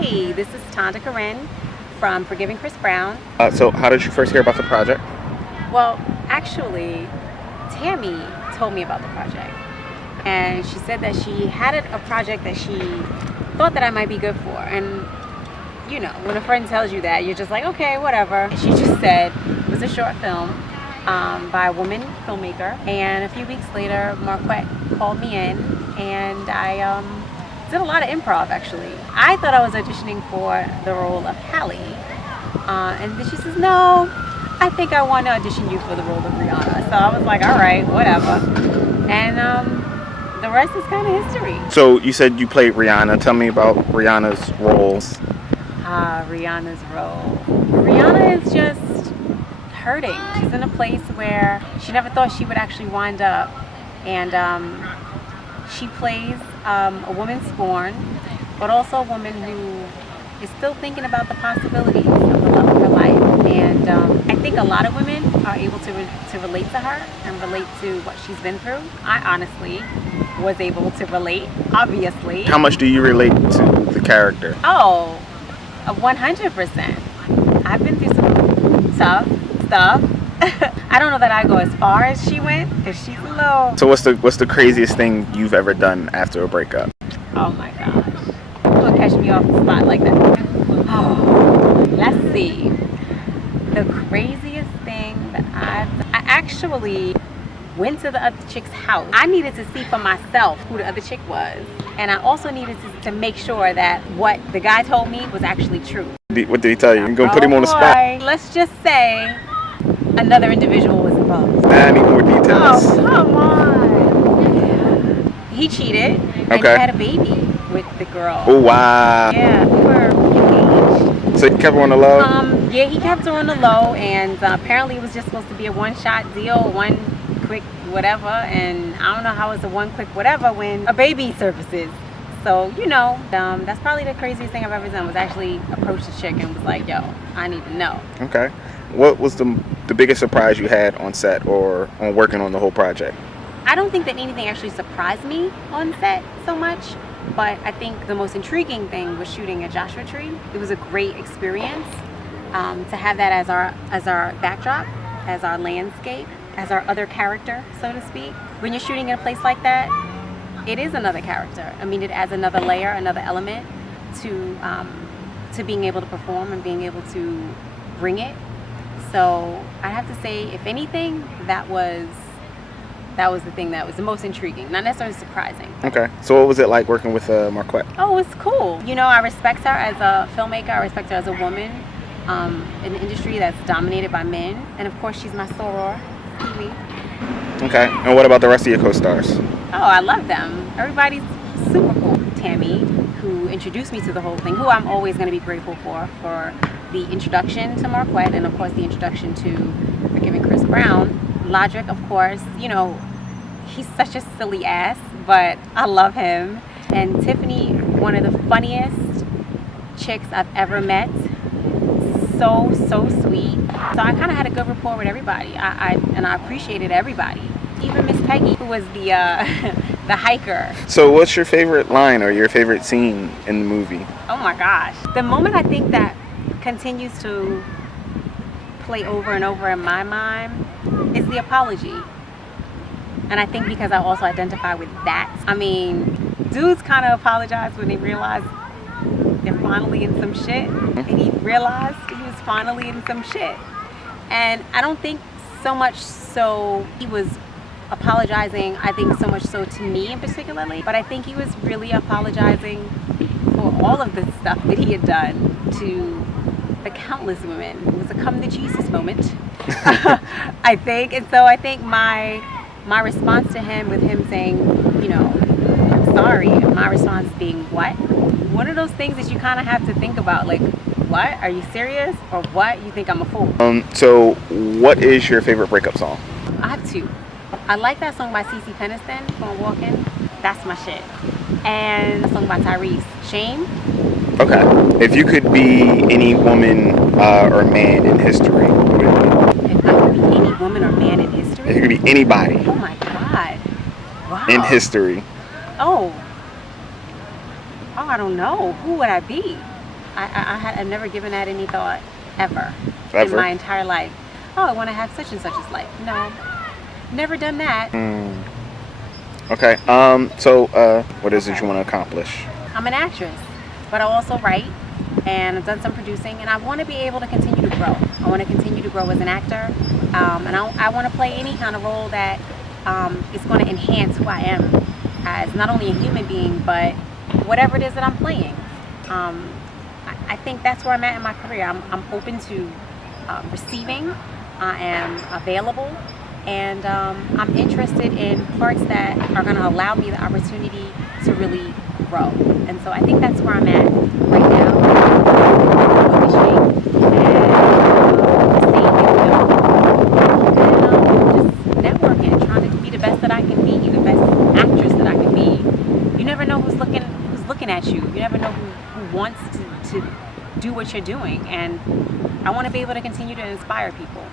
Hey, this is Tanda Kerin from Forgiving Chris Brown. So how did you first hear about the project? Well, actually, Tammy told me about the project. And she said that she had a project that she thought that I might be good for. And, you know, when a friend tells you that, you're just like, okay, whatever. She just said it was a short film by a woman filmmaker. And a few weeks later, Marquette called me in, and I did a lot of improv, actually. I thought I was auditioning for the role of Hallie. And then she says, no, I think I want to audition you for the role of Brianna. So I was like, all right, whatever. And the rest is kind of history. So you said you played Rihanna. Tell me about Rihanna's roles. Rihanna's role. Rihanna is just hurting. She's in a place where she never thought she would actually wind up. And she plays a woman scorned, but also a woman who is still thinking about the possibilities of the love of her life. And I think a lot of women are able to relate to her and relate to what she's been through. I honestly was able to relate, obviously. How much do you relate to the character? Oh, 100%. I've been through some tough stuff. I don't know that I go as far as she went, because she's low. So what's the craziest thing you've ever done after a breakup? Oh my gosh. Don't catch me off the spot like that. Oh, let's see. The craziest thing that I actually went to the other chick's house. I needed to see for myself who the other chick was. And I also needed to make sure that what the guy told me was actually true. What did he tell you? You're gonna put him on the spot. Let's just say another individual was involved. I need more details. Oh, come on. He cheated and he had a baby with the girl. Oh, wow. Yeah, we were engaged. So you kept her on the low? Yeah, he kept her on the low, and apparently it was just supposed to be a one-shot deal, one quick whatever, and I don't know how it's a one quick whatever when a baby surfaces. So, you know, that's probably the craziest thing I've ever done, was actually approach the chick and was like, yo, I need to know. Okay. What was the biggest surprise you had on set or on working on the whole project? I don't think that anything actually surprised me on set so much, but I think the most intriguing thing was shooting at Joshua Tree. It was a great experience to have that as our backdrop, as our landscape, as our other character, so to speak. When you're shooting in a place like that, it is another character. I mean, it adds another layer, another element to being able to perform and being able to bring it. So I have to say, if anything, that was the thing that was the most intriguing, not necessarily surprising. Okay. So what was it like working with Marquette? Oh, it's cool. You know, I respect her as a filmmaker. I respect her as a woman in an industry that's dominated by men. And of course, she's my soror. Okay. And what about the rest of your co-stars? Oh, I love them. Everybody's super cool. Tammy, who introduced me to the whole thing, who I'm always going to be grateful for the introduction to Marquette, and of course the introduction to Forgiving Chris Brown. Logic, of course, you know, he's such a silly ass, but I love him. And Tiffany, one of the funniest chicks I've ever met. So sweet. So I kind of had a good rapport with everybody. I appreciated everybody. Even Miss Peggy, who was the the hiker. So what's your favorite line or your favorite scene in the movie? Oh my gosh. The moment I think that continues to play over and over in my mind is the apology. And I think because I also identify with that. I mean, dudes kind of apologize when they realize they're finally in some shit. And he realized he was finally in some shit. And I don't think so much so he was apologizing, I think so much so to me in particularly, but I think he was really apologizing for all of the stuff that he had done to the countless women. It was a come to Jesus moment, I think. And so I think my response to him, with him saying, you know, I'm sorry, and my response being, what? One of those things that you kind of have to think about, like, what? Are you serious? Or what? You think I'm a fool? So what is your favorite breakup song? I have two. I like that song by CeCe Peniston, Gonna Walk In. That's my shit. And a song by Tyrese, Shame. Okay. If you could be any woman or man in history, who would it be? If I could be any woman or man in history? If you could be anybody. Oh my God. Wow. In history. Oh, I don't know. Who would I be? I've never given that any thought ever in Ever? my entire life. Oh, I want to have such and such as life. No, never done that. Okay. So, what is it you want to accomplish? I'm an actress, but I also write, and I've done some producing, and I want to be able to continue to grow. I want to continue to grow as an actor, and I want to play any kind of role that is going to enhance who I am as not only a human being, but whatever it is that I'm playing. I think that's where I'm at in my career. I'm open to receiving. I am available, and I'm interested in parts that are going to allow me the opportunity to really grow. And so I think that's where I'm at right now. Just networking, trying to be the best that I can be, the best actress that I can be. You never know who's looking at you. You never know who wants to do what you're doing, and I want to be able to continue to inspire people.